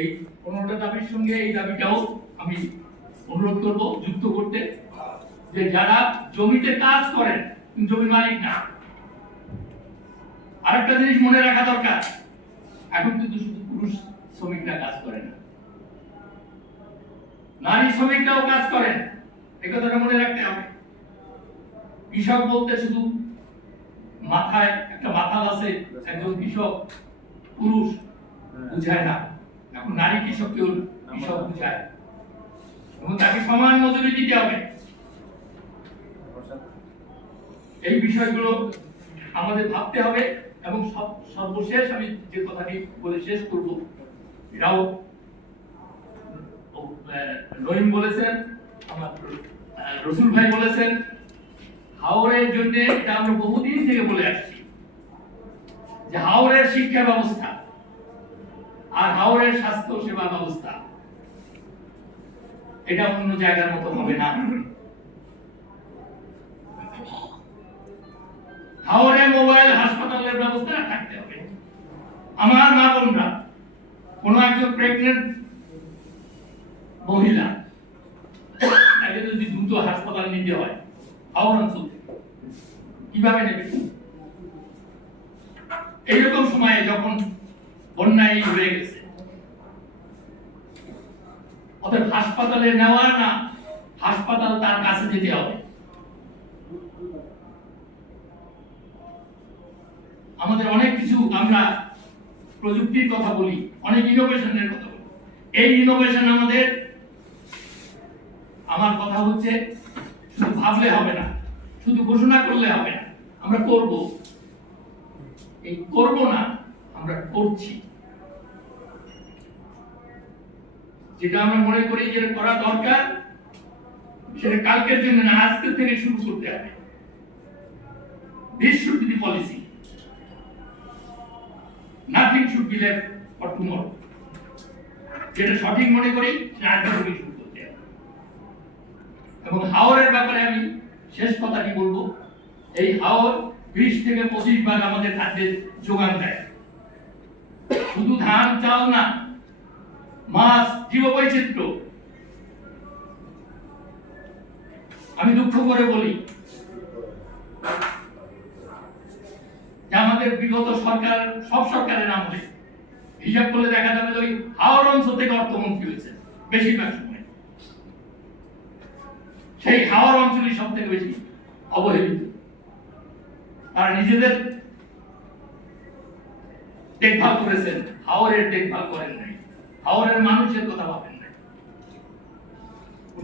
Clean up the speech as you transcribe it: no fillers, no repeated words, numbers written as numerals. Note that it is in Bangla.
এই 15টা দাবির সঙ্গে এই দাবিটাও আমি অনুরোধ করব যুক্ত করতে, যে যারা জমিতে কাজ করেন জমির মালিক না। আরেকটা জিনিস মনে রাখা দরকার, এখন কিন্তু শুধু পুরুষ শ্রমিকরা কাজ করে না, নারী শ্রমিকরাও কাজ করেন, এই কথাটা মনে রাখতে হবে। কৃষক বলতে শুধু মাথায় একটা মাথা আছে একজন কৃষক পুরুষ বুঝায় না, এখন নারী কৃষককেও কৃষক বুঝায় এবং তাকে সমান মজুরি দিতে হবে। এই বিষয়গুলো আমাদের ভাবতে হবে এবং সর্বশেষ আমি যে কথাটি বলে শেষ করব, এটাও রহিম বলেছেন, আমার রসুল ভাই বলেছেন, হাওরের জন্য এটা আমরা বহুদিন থেকে বলে আসছি যে হাওরের শিক্ষা ব্যবস্থা আর হাওরের স্বাস্থ্য সেবা ব্যবস্থা এটা অন্য জায়গার মতো হবে না। হাওরে মোবাইল হাসপাতালের ব্যবস্থা থাকতে হবে। আমার মা বোনরা, কোন একজন প্রেগনেন্ট মহিলা তাকে যদি দ্রুত হাসপাতাল নিতে হয় হাওর অঞ্চল থেকে, কিভাবে নেবে? এইরকম সময়ে যখন বন্যায় হয়ে গেছে, অতএব হাসপাতালে নেওয়া না, হাসপাতাল তার কাছে যেতে হবে। আমাদের অনেক কিছু, আমরা প্রযুক্তির কথা বলি, অনেক ইনোভেশনের কথা বলি। এই ইনোভেশন আমাদের, আমার কথা হচ্ছে শুধু ভাবলে হবে না, শুধু ঘোষণা করলে হবে না, আমরা করব। এই করব না, আমরা করছি। যেটা আমরা মনে করি যে করা দরকার, সেটা কালকের জন্য না, আজকের থেকে শুরু করতে হবে। This should be the policy. Nothing should be left for tomorrow. যেটা সঠিক মনে করি সেটা আজকে থেকে শুরু করতে হবে। এবং হাওরের ব্যাপারে আমি শেষ কথাটি বলবো, এই হাওর 20 থেকে 25 আমাদের খাদ্যের যোগান দেয়। শুধু ধান চাল না, মাছ, জীববৈচিত্র্য। আমি দুঃখ করে বলি যে আমাদের বিগত সরকার, সব সরকারের আমলে হিসাব করলে দেখা যাবে যে ওই হাওর অঞ্চল থেকে অর্থমন্ত্রী হয়েছে বেশিরভাগ সময়। সেই হাওর অঞ্চলই সব থেকে বেশি অবহেলিত। তারা নিজেদের দেখভাল করেছেন, হাওরের দেখভাল করেন নাই, হাওরের মানুষের কথা ভাবেন না।